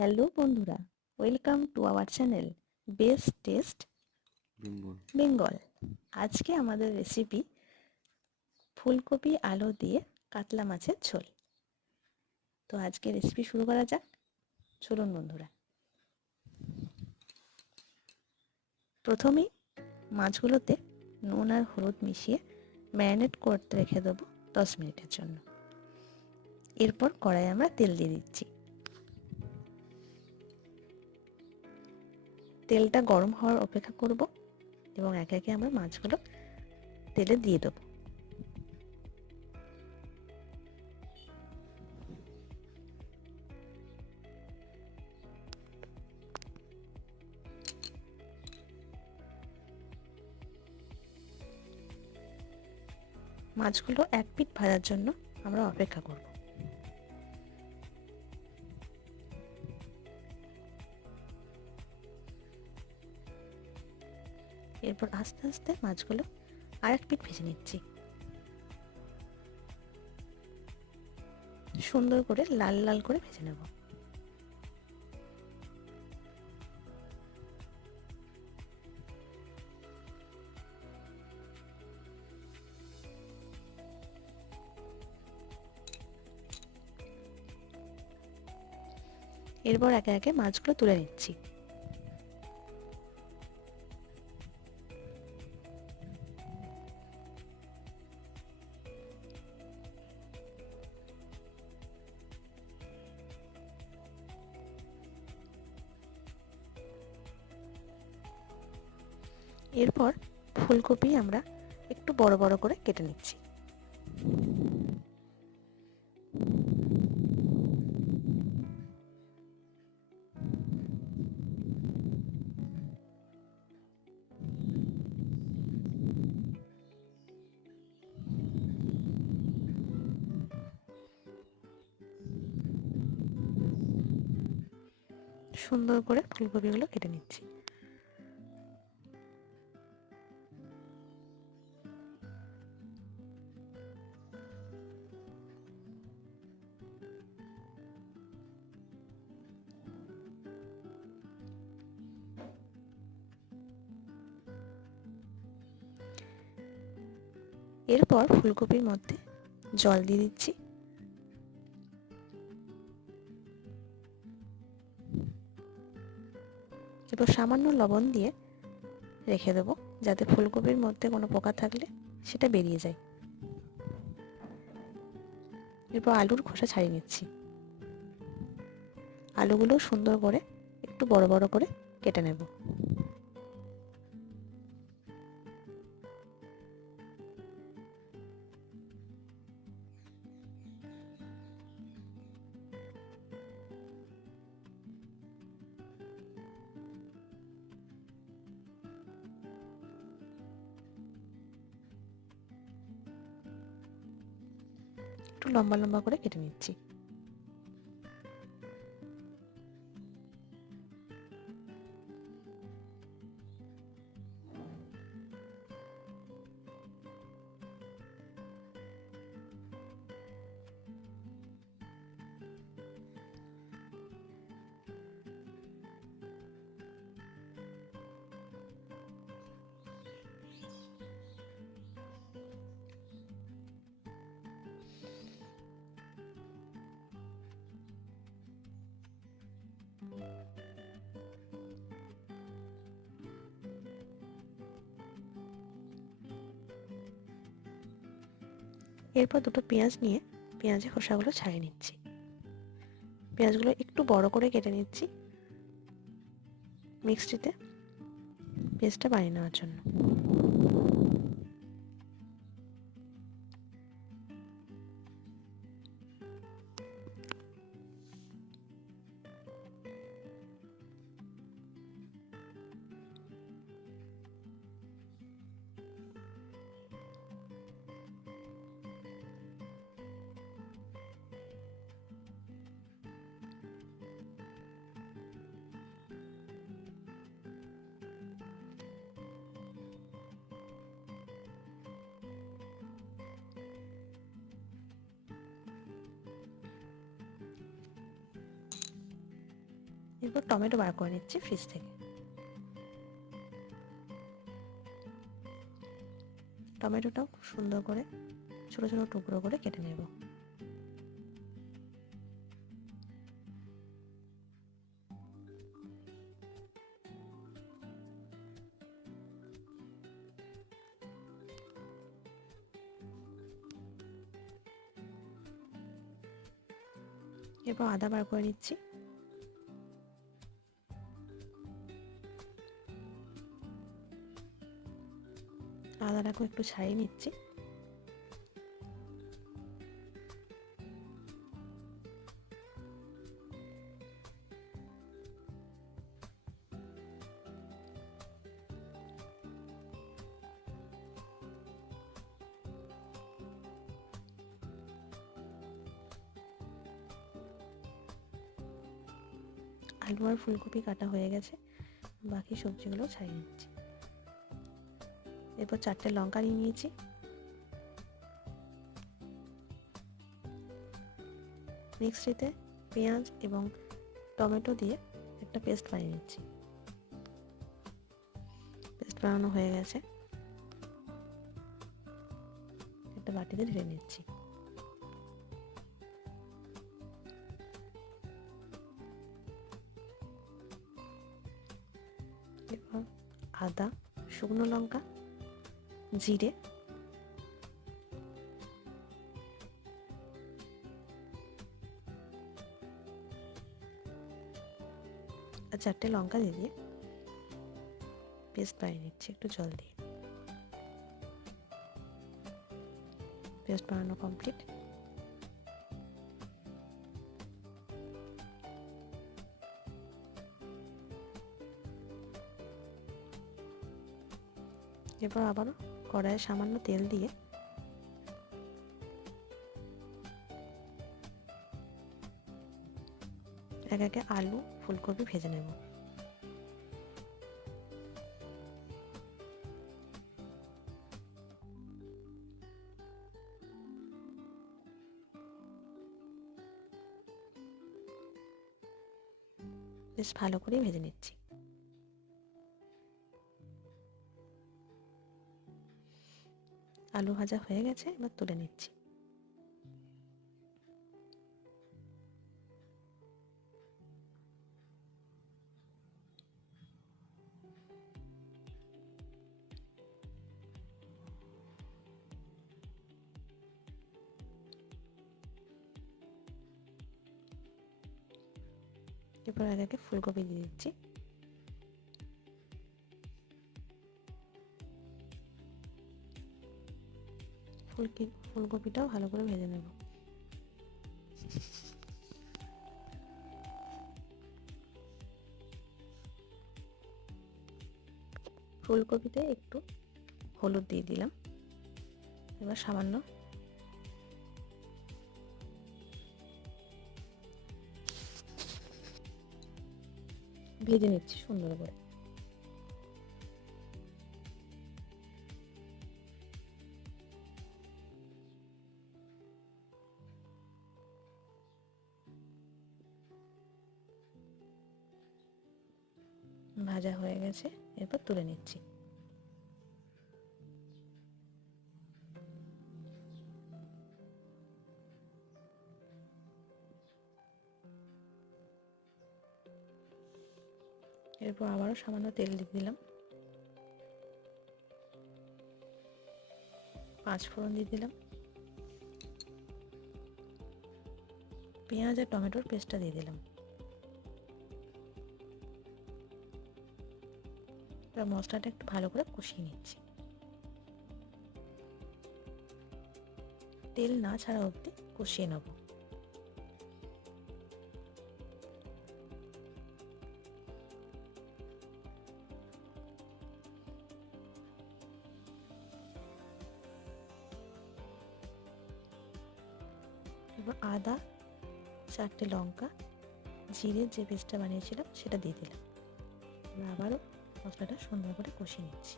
Hello বন্ধুরা, welcome to our channel best test Bengal. আজকে আমাদের রেসিপি ফুলকপি আলু দিয়ে কাতলা মাছের ঝোল। তো আজকে রেসিপি শুরু করা যাক। চলুন বন্ধুরা, প্রথমেই মাছগুলোতে নুন আর হলুদ মিশিয়ে ম্যারিনেট করতে রেখে দেবো 10 মিনিটের জন্য। এরপর কড়াইয়ে আমরা তেল দিয়ে দিচ্ছি। তেলটা গরম হওয়ার অপেক্ষা করব এবং একে একে আমরা মাছগুলো তেলে দিয়ে দেবো। মাছগুলো এক পিঠ ভাজার জন্য আমরা অপেক্ষা করব। এরপর আস্তে আস্তে মাছগুলো আর এক পিঠ ভেজে নিচ্ছি। সুন্দর করে লাল লাল করে ভেজে নেব। এরপর একে একে মাছগুলো তুলে নিচ্ছি। এরপর ফুলকপি আমরা একটু বড় বড় করে কেটে নিচ্ছি। সুন্দর করে ফুলকপিগুলো কেটে নিচ্ছি। এরপর ফুলকপির মধ্যে জল দিয়ে দিচ্ছি। এরপর সামান্য লবণ দিয়ে রেখে দেবো, যাতে ফুলকপির মধ্যে কোনো পোকা থাকলে সেটা বেরিয়ে যায়। এরপর আলুর খোসা ছাড়িয়ে নিচ্ছি। আলুগুলো সুন্দর করে একটু বড় বড় করে কেটে নেব। একটু লম্বা লম্বা করে কেটে নিচ্ছি। এরপর দুটো পেঁয়াজ নিয়ে পেঁয়াজের খোসাগুলো ছাড়িয়ে নিচ্ছি। পেঁয়াজগুলো একটু বড় করে কেটে নিচ্ছি মিক্সিতে পেস্টটা বানিয়ে নেওয়ার জন্য। এরপর টমেটো বার করে নিচ্ছি ফ্রিজ থেকে। টমেটোটাও খুব সুন্দর করে ছোট ছোট টুকরো করে কেটে নেব। এরপর আদা বার করে নিচ্ছি। আদাটাকে একটু ছাড়িয়ে নিচ্ছি। আলু আর ফুলকপি কাটা হয়ে গেছে, বাকি সবজিগুলো ছাড়িয়ে নিচ্ছি। এরপর 4টে লঙ্কা নিয়ে নিয়েছি। মিক্সিতে পেঁয়াজ এবং টমেটো দিয়ে একটা পেস্ট বানিয়ে নিচ্ছি। পেস্ট বানানো হয়ে গেছে, একটা বাটিতে ঢেলে নিচ্ছি। এরপর আদা, শুকনো লঙ্কা, জিরে, আর 4টে লঙ্কা দিয়ে পেস্ট বানিয়ে নিচ্ছি একটু জল দিয়ে। পেস্ট বানানো কমপ্লিট। এরপর আবারও কড়াইয়ে সামান্য তেল দিয়ে একে একে আলু ফুলকপি ভেজে নেব। বেশ ভালো করে ভেজে নিচ্ছি। আলু ভাজা হয়ে গেছে, এবার তুলে নিচ্ছি। এরপর একে একে ফুলকপি দিয়ে দিচ্ছি। ফুলকপিটাও ভালো করে ভেজে নেব। ফুলকপিতে একটু হলুদ দিয়ে দিলাম। এবার সামান্য ভেজে নিচ্ছি সুন্দর করে। ভাজা হয়ে গেছে, এরপর তুলে নিচ্ছি। এরপর আবারও সামান্য তেল দিয়ে দিলাম। 5 ফোড়ন দিয়ে দিলাম। পেঁয়াজ আর টমেটোর পেস্টটা দিয়ে দিলাম। এবার মশলাটা একটু ভালো করে কষিয়ে নিচ্ছি। তেল না ছাড়া অবধি কষিয়ে নেব। এবার আদা, 4টে লঙ্কা, জিরের যে পেস্টটা বানিয়েছিলাম সেটা দিয়ে দিলাম। এবার আবারও মশলাটা সুন্দর করে কষিয়ে নিচ্ছি।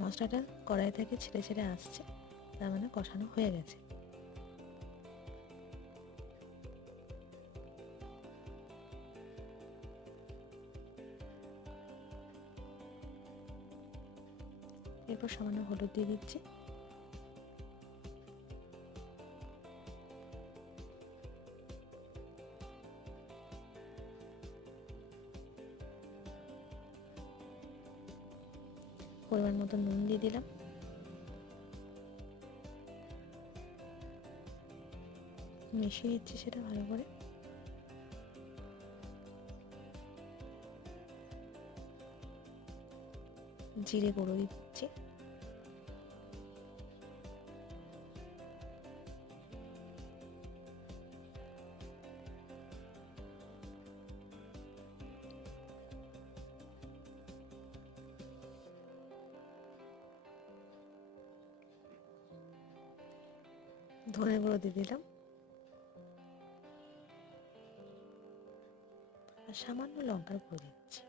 মশলাটা কড়াই থেকে ছেড়ে ছেড়ে আসছে, তার মানে কষানো হয়ে গেছে। এরপর সামান্য হলুদ দিয়ে দিচ্ছি, পরিমাণ মতো নুন দিয়ে দিলাম, মিশিয়ে দিচ্ছি সেটা ভালো করে। জিরে গুঁড়ো দিচ্ছি, ধনে গুঁড়ো দিয়ে দিলাম, আর সামান্য লঙ্কার গুঁড়ো দিচ্ছি।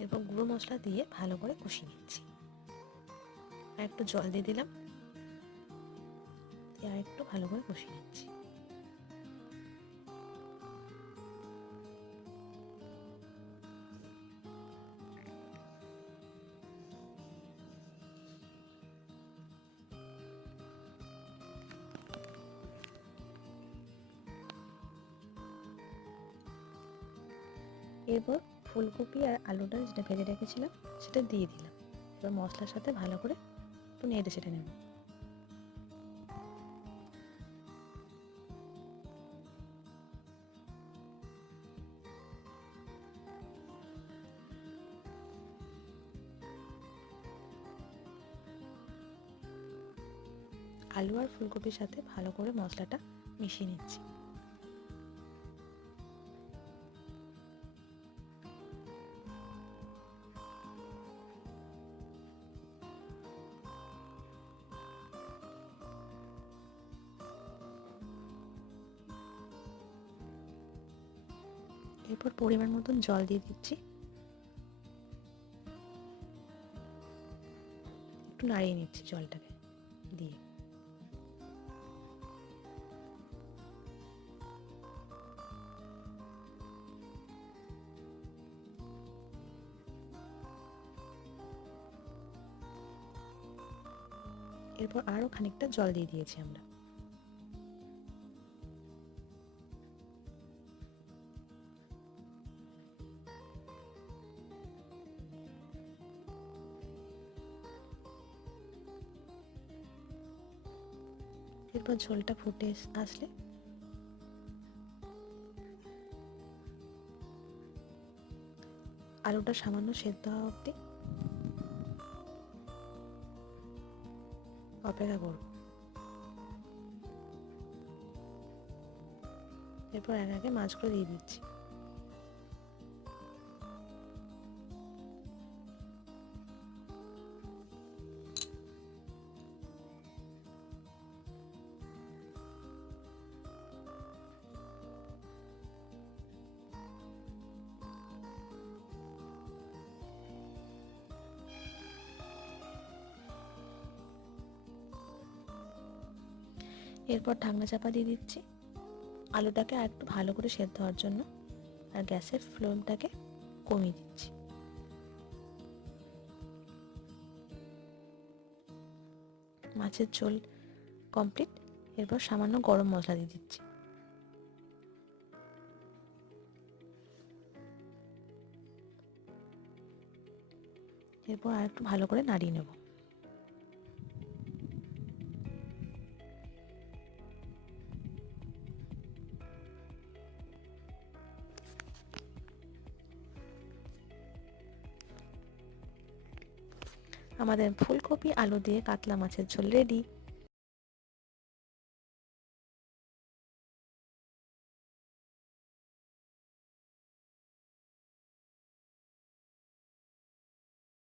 এরপর গুঁড়ো মশলা দিয়ে ভালো করে কষিয়ে নিচ্ছি। আর একটু জল দিয়ে দিলাম, আর একটু ভালো করে কষিয়ে নিচ্ছি। এরপর ফুলকপি আর আলুটা যেটা ভেজে রেখেছিলাম সেটা দিয়ে দিলাম। এবার মশলার সাথে ভালো করে একটু নেড়ে চেড়ে নেব। আলু আর ফুলকপির সাথে ভালো করে মশলাটা মিশিয়ে নিচ্ছি। এরপর পরিমাণ মতন জল দিয়ে দিচ্ছি, একটু নাড়িয়ে নিচ্ছি জলটাকে দিয়ে। এরপর আরও খানিকটা জল দিয়ে দিয়েছি আমরা। এরপর ঝোলটা ফুটে আসলে আলুটা সামান্য সেদ্ধ হওয়া অবধি অপেক্ষা করব। এরপর এক একে মাছগুলো দিয়ে দিচ্ছি। এরপর ঢাকনা চাপা দিয়ে দিচ্ছি আলুটাকে আর একটু ভালো করে সেদ্ধ হওয়ার জন্য, আর গ্যাসের ফ্লেমটাকে কমিয়ে দিচ্ছি। মাছের ঝোল কমপ্লিট। এরপর সামান্য গরম মশলা দিয়ে দিচ্ছি। এরপর আর একটু ভালো করে নাড়িয়ে নেব। আমাদের ফুলকপি আলু দিয়ে কাতলা মাছের ঝোল রেডি।